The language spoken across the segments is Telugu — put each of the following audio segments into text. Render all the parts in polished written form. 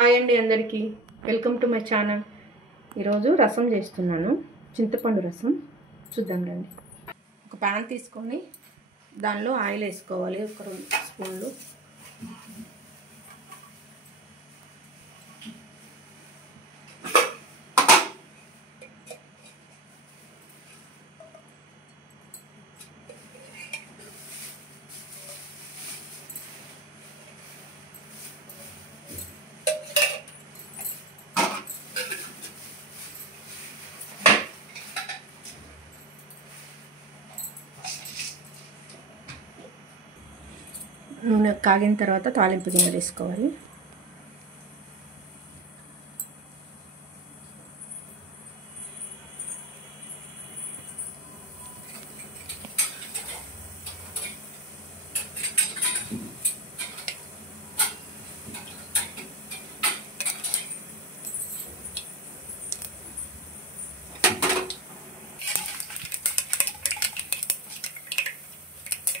హాయ్ అండి అందరికీ వెల్కమ్ టు మై ఛానల్. ఈరోజు రసం చేస్తున్నాను, చింతపండు రసం. చూద్దాం రండి. ఒక ప్యాన్ తీసుకొని దానిలో ఆయిల్ వేసుకోవాలి, ఒక 2 స్పూన్లు. నూనె కాగిన తర్వాత తాలింపు గింజలు వేసుకోవాలి.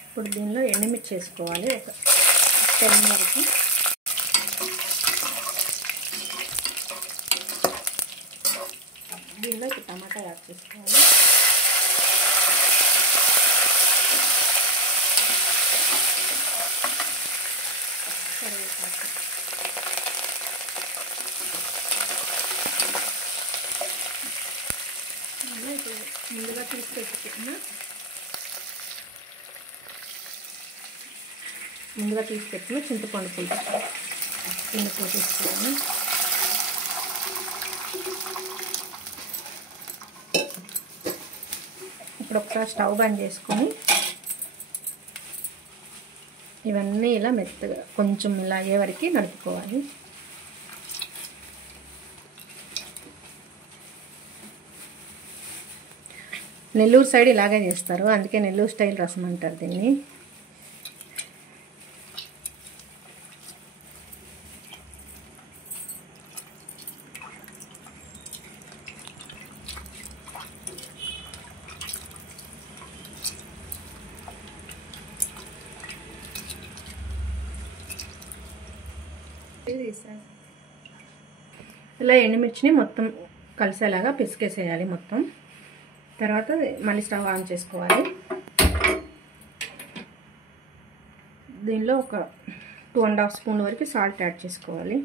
ఇప్పుడు దీనిలో ఎండుమిర్చి వేసుకోవాలి, ఒక 10 వరకు. దీనిలో ఒక టమాటా యాడ్ చేసుకోవాలి. కరివేపాకు, ముందుగా తీసి పెట్టుకున్న చింతపండు పులుసు దీన్ని పోసేసుకోవాలి. ఇప్పుడు ఒకసారి స్టవ్ బంద్ చేసుకొని ఇవన్నీ ఇలా మెత్తగా కొంచెం ఇలా అయ్యే వరకు నడుపుకోవాలి. నెల్లూరు సైడ్ ఇలాగే చేస్తారు, అందుకే నెల్లూరు స్టైల్ రసం అంటారు దీన్ని. ఇలా ఎండుమిర్చిని మొత్తం కలిసేలాగా పిసికేసేయాలి మొత్తం. తర్వాత మళ్ళీ స్టవ్ ఆన్ చేసుకోవాలి. దీనిలో ఒక 2.5 స్పూన్ వరకు సాల్ట్ యాడ్ చేసుకోవాలి.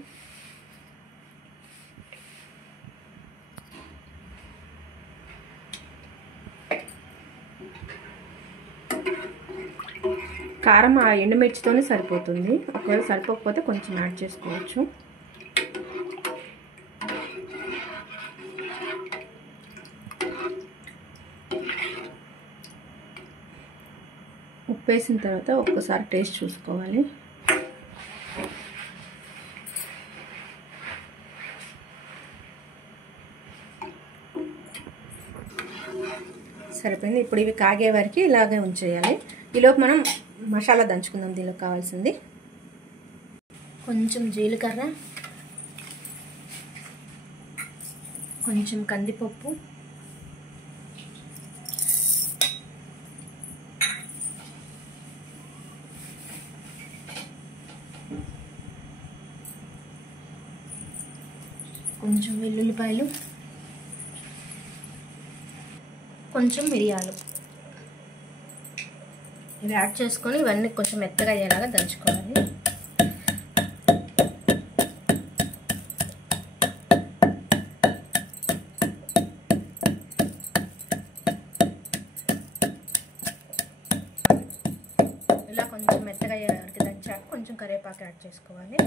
కారం ఆ ఎండుమిర్చితోనే సరిపోతుంది, ఒకవేళ సరిపోకపోతే కొంచెం యాడ్ చేసుకోవచ్చు. ఉప్పు వేసిన తర్వాత ఒక్కసారి టేస్ట్ చూసుకోవాలి. సరిపోయింది. ఇప్పుడు ఇవి కాగే వరకు ఇలాగే ఉంచేయాలి. ఈలోపు మనం మసాలా దంచుకుందాం. దీనిలో కావాల్సింది కొంచెం జీలకర్ర, కొంచెం కందిపప్పు, కొంచెం వెల్లుల్లిపాయలు, కొంచెం మిరియాలు ఇవి యాడ్ చేసుకొని ఇవన్నీ కొంచెం మెత్తగా అయ్యేలాగా దంచుకోవాలి. ఇలా కొంచెం మెత్తగా అయ్యేలాగా దంచాక కొంచెం కరివేపాకు యాడ్ చేసుకోవాలి.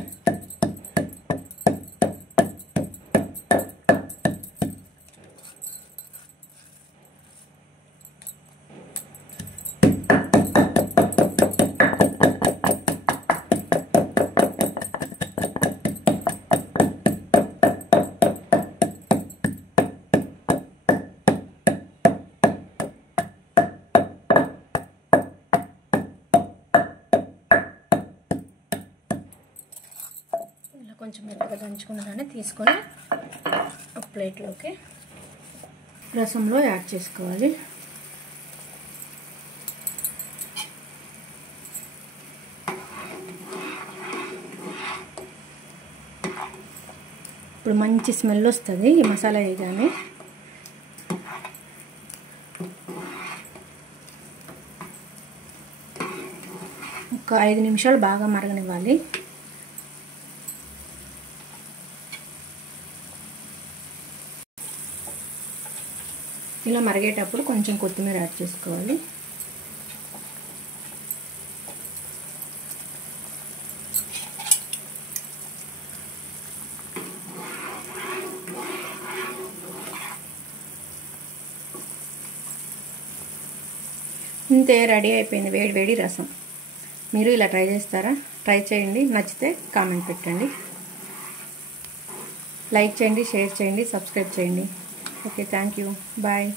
కొంచెం మెత్తగా దంచుకున్న దాన్ని తీసుకొని ఒక ప్లేట్లోకి రసంలో యాడ్ చేసుకోవాలి. ఇప్పుడు మంచి స్మెల్ వస్తుంది ఈ మసాలా వేయగానే. ఒక 5 నిమిషాలు బాగా మరగనివ్వాలి. ఇలా మరిగేటప్పుడు కొంచెం కొత్తిమీర యాడ్ చేసుకోవాలి. ఇంతే, రెడీ అయిపోయింది వేడి వేడి రసం. మీరు ఇలా ట్రై చేస్తారా? ట్రై చేయండి, నచ్చితే కామెంట్ పెట్టండి, లైక్ చేయండి, షేర్ చేయండి, సబ్స్క్రైబ్ చేయండి. Okay, thank you, bye.